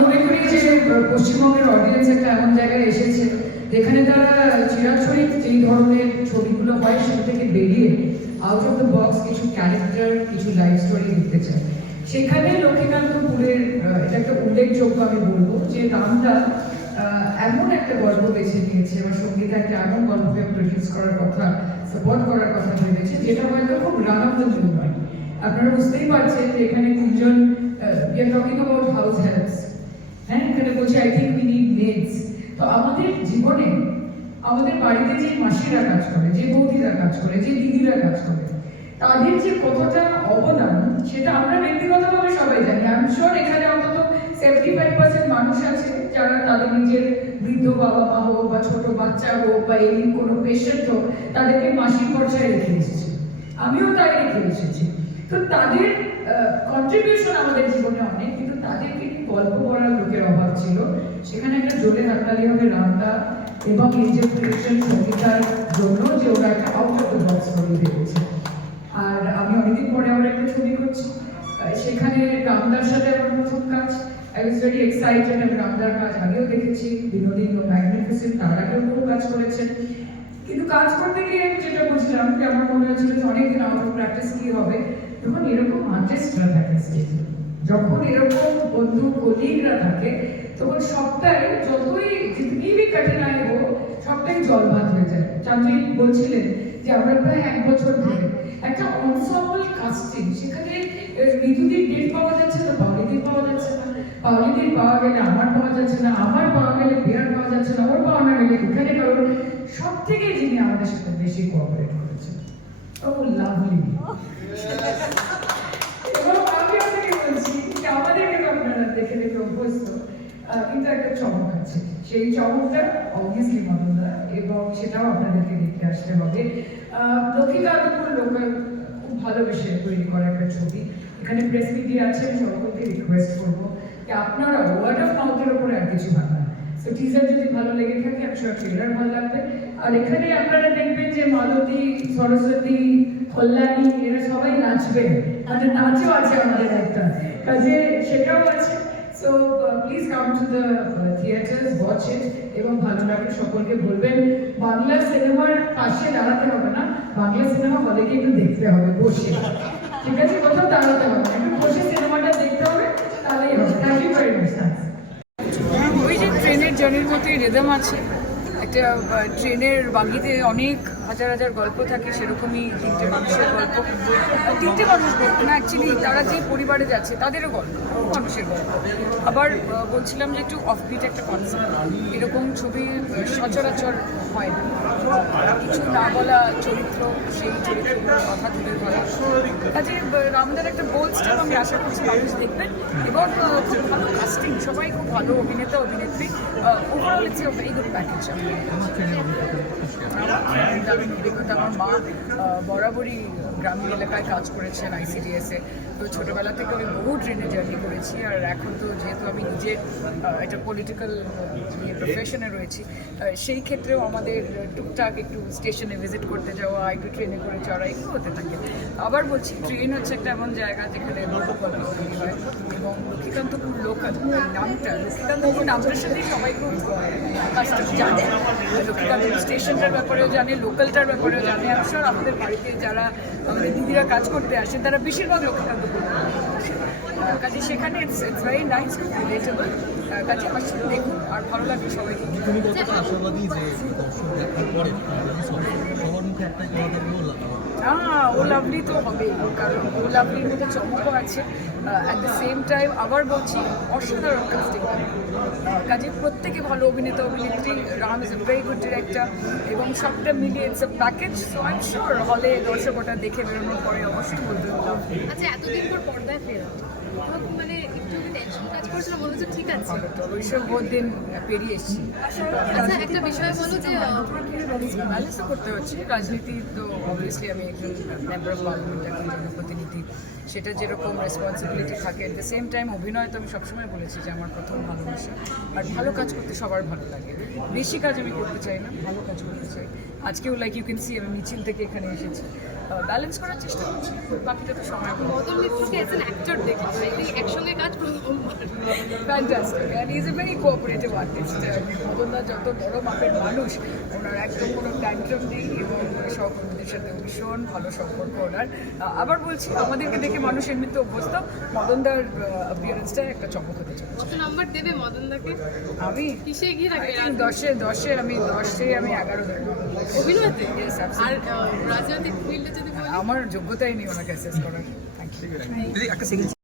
মনে করি পশ্চিমবঙ্গের অডিয়েন্স একটা এমন জায়গায় এসেছে যেখানে তারা চিরাচরিত যেই ধরনের ছবিগুলো হয় সেটা থেকে বেরিয়ে আউট অফ দ্য বক্স কিছু ক্যারেক্টার কিছু লাইফ স্টোরি লিখতে চায়। সেখানে লক্ষ্মীকান্তপুরের আহ, এটা একটা উল্লেখযোগ্য আমি বলব যে নামটা এমন একটা গল্প বেছে নিয়েছে বা সঙ্গীতা একটা এমন গল্পকে প্রডিউস করার কথা সাপোর্ট করার কথা ভেবেছে যেটা হয়তো খুব রান অফ দ্য নয়। আপনারা বুঝতেই পারছেন যে এখানে তিনজন আর টকিং অ্যাবাউট হাউস হেল্পস হ্যাঁ এখানে বলছি I think we need maids তো আমাদের জীবনে, আমাদের বাড়িতে যে মাসিরা কাজ করে, যে বৌদিরা কাজ করে, যে দিদিরা কাজ করে, তাদের যে কতটা অবদান, সেটা আমরা ব্যক্তিগতভাবে সবাই জানি। আমি শিওর এখানে অন্তত সেভেন্টি ফাইভ পার্সেন্ট মানুষ আছে যারা তাদের নিজের বৃদ্ধ বাবা মা হোক বা ছোট বাচ্চা হোক বা এই কোনো পেশেন্ট হোক, তাদেরকে মাসিক পর্যায়ে রেখে এসেছে। আমিও তাই রেখে এসেছি। তো তাদের কন্ট্রিবিউশন আমাদের জীবনে অনেক, কিন্তু তাদেরকে গল্প বলার লোকের অভাব ছিল। সেখানে একটা জোরে হাততালি হবে রামদা এবং এই যে ক্রিয়েশন সঙ্গীতার জন্য যে ওরা একটা আউট অফ বক্স করে ভেবেছে আর আমি অনেকদিন পরে আবার একটা ছবি করছি। সেখানে রামদার সাথে আমার প্রথম কাজ। আই ওয়াজ ভেরি এক্সাইটেড আমি রামদার কাজ আগেও দেখেছি। বিনোদিন ও ম্যাগনিফিসেন্ট তার আগেও বহু কাজ করেছেন। কিন্তু কাজ করতে গিয়ে আমি যেটা বুঝলাম যে আমার মনে হয়েছিল যে অনেকদিন অফ প্র্যাকটিস কি হবে? যখন এরকম আর্টিস্টরা থাকে স্টেজে যখন এরকম বন্ধু কলিগরা থাকে, তখন সবটাই যতই জিতনি বি কঠিনাই হোক, সবটাই জল ভাত হয়ে যায়। চান্দ্রিক বলছিলেন যে আমরা প্রায় এক বছর ধরে একটা অনসম্বল কাস্টিং সেখানে বিদ্যুতের ডেট যাচ্ছে না পাওলিদির পাওয়া যাচ্ছে না পাওলিদির পাওয়া গেলে আমার পাওয়া যাচ্ছে না আমার পাওয়া গেলে বিয়ার পাওয়া যাচ্ছে না ওর পাওয়া না গেলে এখানে কারণ সব থেকে যিনি আমাদের সাথে বেশি কোঅপারেট করেছেন ও লাভলি এবং আমি আপনাকে বলছি যে আমাদেরকে তো আপনারা দেখে দেখে অভ্যস্ত আহ, কিন্তু একটা চমক আছে চমকটা অবভিয়াসলি মদনদা এবং সেটাও আপনাদেরকে দেখতে আসতে হবে। লক্ষ্মীকান্তপুর লোকাল খুব ভালোবেসে তৈরি করা একটা ছবি। এখানে প্রেস মিডিয়া আছে, আমি সকলকে রিকোয়েস্ট করব যে আপনারা ওয়ার্ড অফ মাউথের উপরে আর কিছু ভাবনা তো টিজার যদি ভালো লেগে থাকে সব ট্রেলার ভালো লাগবে। আর এখানে আপনারা দেখবেন যে মালতী, সরস্বতী, কল্যাণী, এরা সবাই নাচবে মানে নাচও আছে আমাদের একটা। কাজে সেটাও আছে। So please come to the theatres watch it এবং ভালো লাগলে সকলকে বলবেন, বাংলা সিনেমার পাশে দাঁড়াতে হবে না। বাংলা সিনেমা হলে গিয়ে একটু দেখতে হবে, বসে। ঠিক আছে? কোথাও দাঁড়াতে হবে একটু বসে সিনেমাটা দেখতে হবে, তাহলেই হবে। থ্যাংক ইউ ভেরি মাচ ট্রেনের জার্নির মতোই রেদম আছে। একটা ট্রেনের বাগিতে অনেক হাজার হাজার গল্প থাকে, সেরকমই তিনটে মানুষের গল্প। তিনটে মানুষ গল্প না অ্যাকচুয়ালি তারা যে পরিবারে যাচ্ছে, তাদেরও গল্প, মানুষের গল্প। আবার বলছিলাম যে একটু অফবিট একটা কনসেপ্ট এরকম ছবি সচরাচর হয় না। কিছু না বলা চরিত্র, সেই চরিত্রগুলোর কথা তুলে ধরা। কাজে রামদার একটা বোল্ড স্টেপ আমি আশা করছি মানুষ দেখবেন। এবং খুব ভালো কাস্টিং ভালো অভিনেতা অভিনেত্রী overall it's a. Very good package দারুণ অভিজ্ঞতা আমার মা বরাবরই গ্রামীণ এলাকায় কাজ করেছেন আইসিডিএসে তো ছোটোবেলা থেকে আমি বহু ট্রেনে জার্নি করেছি, আর এখন তো যেহেতু আমি নিজে একটা পলিটিক্যাল প্রফেশনে রয়েছি সেই ক্ষেত্রেও আমাদের টুকটাক একটু স্টেশনে ভিজিট করতে যাওয়া, একটু ট্রেনে করে চড়া, এগুলো হতে থাকে। আবার বলছি, ট্রেন হচ্ছে একটা এমন জায়গা যেখানে তৈরি হয়, এবং লক্ষ্মীকান্তপুর লোকাল নামটা, লক্ষ্মীকান্তপুর নামটার সাথেই সবাই খুব জানে। লক্ষ্মীকান্তপুর স্টেশনটার ব্যাপারেও জানে লোকালটার ব্যাপারেও জানে। আমি আমাদের বাড়িতে যারা আমাদের দিদিরা কাজ করতে আসেন তারা বেশিরভাগ লক্ষ্মীকান্তপুর আসে। কাজে সেখানে ইটস ইটস দেখুন, আর ভালো লাগবে পরে ও হ্যাঁ ও লাভলি তো হবেই কারণ ও লাভলির মধ্যে চমকও আছে। অ্যাট দ্য সেম টাইম আবার বলছি অসাধারণ কাস্টিং কাজে প্রত্যেকে ভালো অভিনেতা অভিনেত্রী Ram is a very good director এবং সবটা মিলিয়ে it's a package so I am sure হলে দর্শক ওটা দেখে বেরোনোর পরে অবশ্যই বলতে আচ্ছা এতদিন পর পর্দায় ফেরা ওরকম মানে একটু টেনশন কাজ করছিল হচ্ছে ঠিক আছে। ওইসব বহুত দিন পেরিয়ে এসেছি। আচ্ছা একটা বিষয় বলো যে আহ, করতে হচ্ছে। রাজনীতি তো অবভিয়াসলি আমি একজন মেম্বার অফ পার্লামেন্ট একজন জনপ্রতিনিধি। সেটা যেরকম রেসপন্সিবিলিটি থাকে। অ্যাট দ্য সেম টাইম অভিনয় তো আমি সবসময় বলেছি যে আমার প্রথম ভালোবাসা। আর ভালো কাজ করতে সবার ভালো লাগে। বেশি কাজ আমি করতে চাই না ভালো কাজ করতে চাই। আজকেও লাইক ইউ ক্যান সি আমি মিছিল থেকে এখানে এসেছি। ব্যালেন্স করার চেষ্টা করছি বাকিটা তো সময় মদন মিত্রকে এজ অ্যান অ্যাক্টর দেখলাম একসঙ্গে কাজ প্রথমবার fantastic and is a very cooperative artist মদনদা যত বড় মাপের মানুষ ওনার একদম কোনো ট্যান্ট্রাম নেই এবং সহকর্মীদের সাথে ভীষণ ভালো সম্পর্ক ওনার। আবার বলছি আমাদেরকে দেখে মানুষ এমনিতে অভ্যস্ত মদনদার অ্যাপিয়ারেন্সটা একটা চমক হতে চলেছে। কত নাম্বার দেবে মদনদাকে আমি? কিসে এগিয়ে রাখবে? দশে দশে আমি দশে আমি এগারো দেবো। অভিনয়তে. আর রাজনৈতিক ফিল্ডে আমার যোগ্যতাই নেই ওনাকে অ্যাসেস করার থ্যাংক ইউ দিদি একটা সেকেন্ড